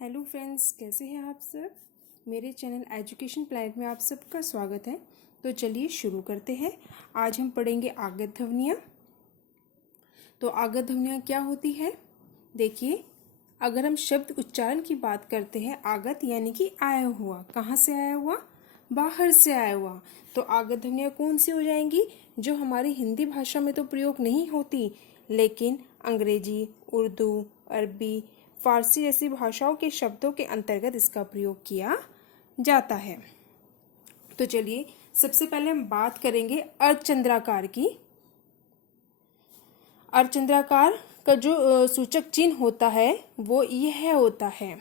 Hello friends, कैसे हैं आप सब। मेरे चैनल एजुकेशन प्लैनेट में आप सबका स्वागत है। तो चलिए शुरू करते हैं। आज हम पढ़ेंगे आगत ध्वनियाँ। तो आगत ध्वनियाँ क्या होती है, देखिए। अगर हम शब्द उच्चारण की बात करते हैं, आगत यानी कि आया हुआ, कहाँ से आया हुआ, बाहर से आया हुआ। तो आगत ध्वनियाँ कौन सी हो जाएंगी, जो हमारी हिंदी भाषा में तो प्रयोग नहीं होती, लेकिन अंग्रेजी, उर्दू, अरबी, फारसी जैसी भाषाओं के शब्दों के अंतर्गत इसका प्रयोग किया जाता है। तो चलिए सबसे पहले हम बात करेंगे अर्धचंद्राकार की। अर्धचंद्राकार का जो सूचक चिन्ह होता है वो यह होता है,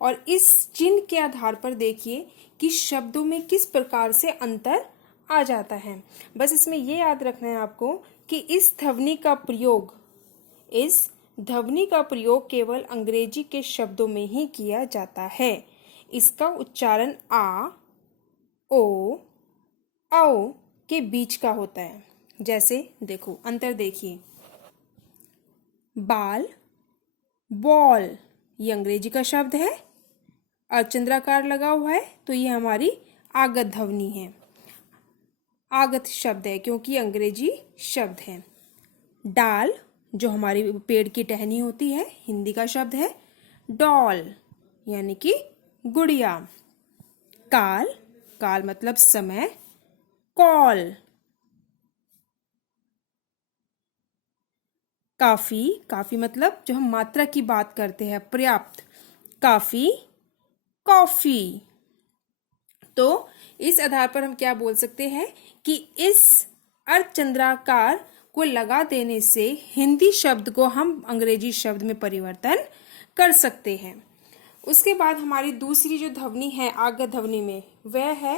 और इस चिन्ह के आधार पर देखिए कि शब्दों में किस प्रकार से अंतर आ जाता है। बस इसमें ये याद रखना है आपको कि इस ध्वनि का प्रयोग केवल अंग्रेजी के शब्दों में ही किया जाता है। इसका उच्चारण आ, ओ, औ के बीच का होता है। जैसे देखो, अंतर देखिए, बाल, बॉल, ये अंग्रेजी का शब्द है, अर्धचंद्राकार लगा हुआ है, तो ये हमारी आगत ध्वनि है, आगत शब्द है, क्योंकि अंग्रेजी शब्द है। डाल, जो हमारी पेड़ की टहनी होती है, हिंदी का शब्द है। डॉल यानी कि गुड़िया। काल, काल मतलब समय। कॉल, काफी, काफी मतलब जो हम मात्रा की बात करते हैं, पर्याप्त। काफी, कॉफी। तो इस आधार पर हम क्या बोल सकते हैं कि इस अर्धचंद्राकार को लगा देने से हिंदी शब्द को हम अंग्रेजी शब्द में परिवर्तन कर सकते हैं। उसके बाद हमारी दूसरी जो ध्वनि है आगत ध्वनि में, वह है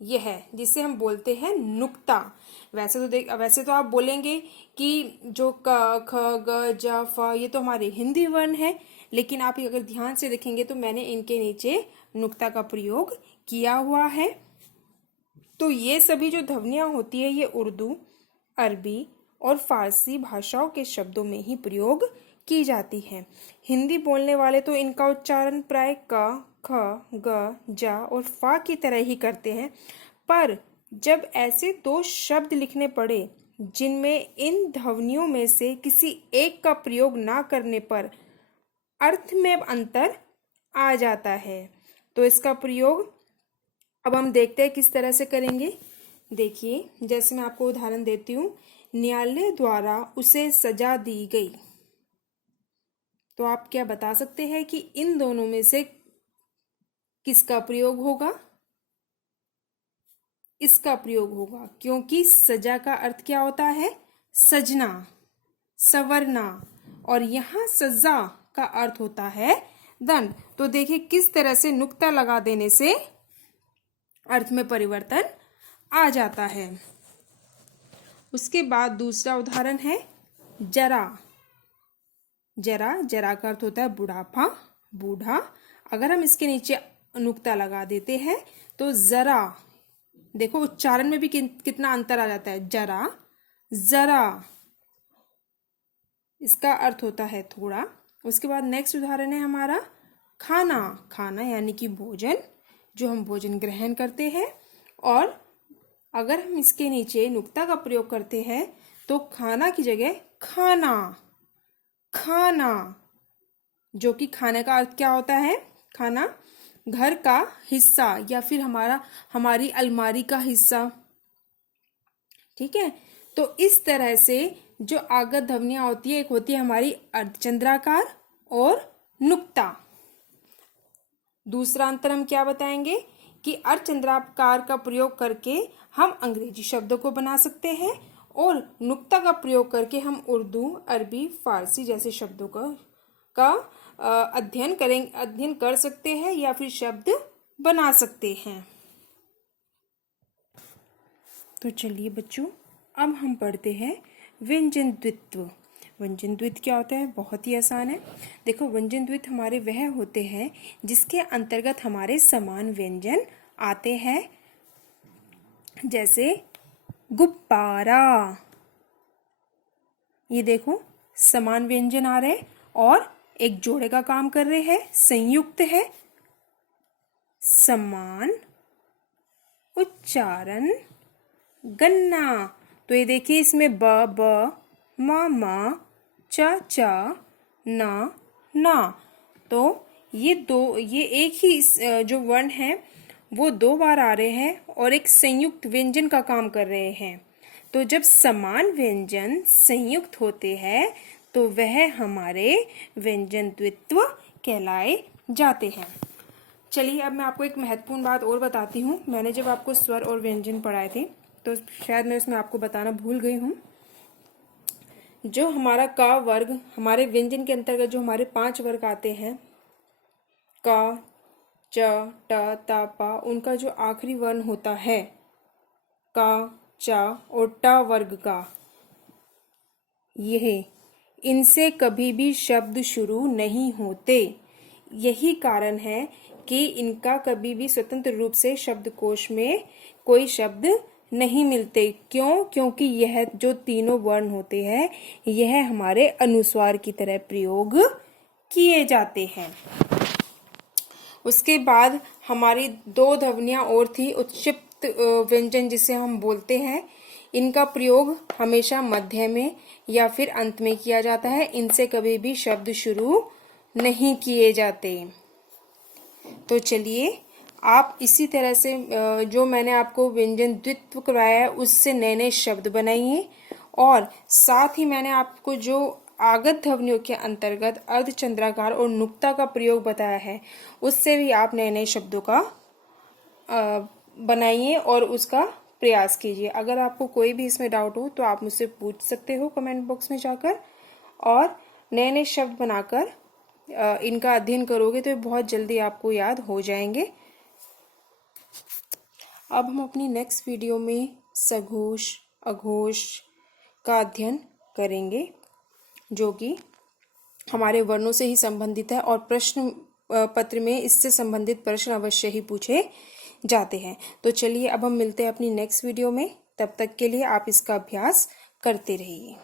यह, जिसे हम बोलते हैं नुक्ता। वैसे तो आप बोलेंगे कि जो क, ख, ग, ज, फ, ये तो हमारे हिंदी वर्ण है, लेकिन आप अगर ध्यान से देखेंगे तो मैंने इनके नीचे नुक्ता का प्रयोग किया हुआ है। तो ये सभी जो ध्वनियाँ होती है, ये उर्दू, अरबी और फारसी भाषाओं के शब्दों में ही प्रयोग की जाती है। हिंदी बोलने वाले तो इनका उच्चारण प्राय क, ख, ग, जा और फा की तरह ही करते हैं, पर जब ऐसे दो शब्द लिखने पड़े जिनमें इन ध्वनियों में से किसी एक का प्रयोग ना करने पर अर्थ में अंतर आ जाता है, तो इसका प्रयोग अब हम देखते हैं किस तरह से करेंगे। देखिए, जैसे मैं आपको उदाहरण देती हूँ, न्यायालय द्वारा उसे सजा दी गई। तो आप क्या बता सकते हैं कि इन दोनों में से किसका प्रयोग होगा। इसका प्रयोग होगा, क्योंकि सजा का अर्थ क्या होता है, सजना, संवरना, और यहाँ सजा का अर्थ होता है दंड। तो देखिए किस तरह से नुक्ता लगा देने से अर्थ में परिवर्तन आ जाता है। उसके बाद दूसरा उदाहरण है जरा। जरा, जरा का अर्थ होता है बुढ़ापा, बूढ़ा। अगर हम इसके नीचे नुक्ता लगा देते हैं तो जरा, देखो उच्चारण में भी कितना अंतर आ जाता है। जरा, जरा, इसका अर्थ होता है थोड़ा। उसके बाद नेक्स्ट उदाहरण है हमारा खाना। खाना यानी कि भोजन, जो हम भोजन ग्रहण करते हैं, और अगर हम इसके नीचे नुक्ता का प्रयोग करते हैं तो खाना की जगह खाना, खाना, जो कि खाने का अर्थ क्या होता है, खाना, घर का हिस्सा या फिर हमारी अलमारी का हिस्सा। ठीक है। तो इस तरह से जो आगत ध्वनियां होती है, एक होती है हमारी अर्धचंद्राकार और नुक्ता। दूसरा अंतर हम क्या बताएंगे कि अर्धचंद्राकार का प्रयोग करके हम अंग्रेजी शब्दों को बना सकते हैं, और नुक्ता का प्रयोग करके हम उर्दू, अरबी, फारसी जैसे शब्दों का अध्ययन कर सकते हैं या फिर शब्द बना सकते हैं। तो चलिए बच्चों, अब हम पढ़ते हैं व्यंजन द्वित्व। व्यंजन द्वित्व क्या होता है, बहुत ही आसान है। देखो, व्यंजन द्वित्व हमारे वह होते हैं जिसके अंतर्गत हमारे समान व्यंजन आते हैं। जैसे गुब्बारा, ये देखो समान व्यंजन आ रहे, और एक जोड़े का काम कर रहे हैं, संयुक्त है, समान उच्चारण गन्ना। तो ये देखिए इसमें ब ब, म च च, न ना। तो ये एक ही जो वर्ण है वो 2 बार आ रहे हैं और एक संयुक्त व्यंजन का काम कर रहे हैं। तो जब समान व्यंजन संयुक्त होते हैं तो वह हमारे व्यंजन द्वित्व कहलाए जाते हैं। चलिए अब मैं आपको एक महत्वपूर्ण बात और बताती हूँ। मैंने जब आपको स्वर और व्यंजन पढ़ाए थे तो शायद मैं उसमें आपको बताना भूल गई हूँ। जो हमारा का वर्ग, हमारे व्यंजन के अंतर्गत जो हमारे 5 वर्ग आते हैं, का, च, ट, ता, पा, उनका जो आखिरी वर्ण होता है का, च और ट वर्ग का, यह इनसे कभी भी शब्द शुरू नहीं होते। यही कारण है कि इनका कभी भी स्वतंत्र रूप से शब्दकोश में कोई शब्द नहीं मिलते। क्यों? क्योंकि यह जो तीनों वर्ण होते हैं यह हमारे अनुस्वार की तरह प्रयोग किए जाते हैं। उसके बाद हमारी 2 ध्वनियां और थी, उत्क्षिप्त व्यंजन जिसे हम बोलते हैं। इनका प्रयोग हमेशा मध्य में या फिर अंत में किया जाता है। इनसे कभी भी शब्द शुरू नहीं किए जाते। तो चलिए आप इसी तरह से जो मैंने आपको व्यंजन द्वित्व कराया है उससे नए नए शब्द बनाइए, और साथ ही मैंने आपको जो आगत ध्वनियों के अंतर्गत अर्धचंद्राकार और नुक्ता का प्रयोग बताया है उससे भी आप नए नए शब्दों का बनाइए और उसका प्रयास कीजिए। अगर आपको कोई भी इसमें डाउट हो तो आप मुझसे पूछ सकते हो कमेंट बॉक्स में जाकर, और नए नए शब्द बनाकर इनका अध्ययन करोगे तो ये बहुत जल्दी आपको याद हो जाएंगे। अब हम अपनी नेक्स्ट वीडियो में सघोष अघोष का अध्ययन करेंगे जो कि हमारे वर्णों से ही संबंधित है, और प्रश्न पत्र में इससे संबंधित प्रश्न अवश्य ही पूछे जाते हैं। तो चलिए अब हम मिलते हैं अपनी नेक्स्ट वीडियो में। तब तक के लिए आप इसका अभ्यास करते रहिए।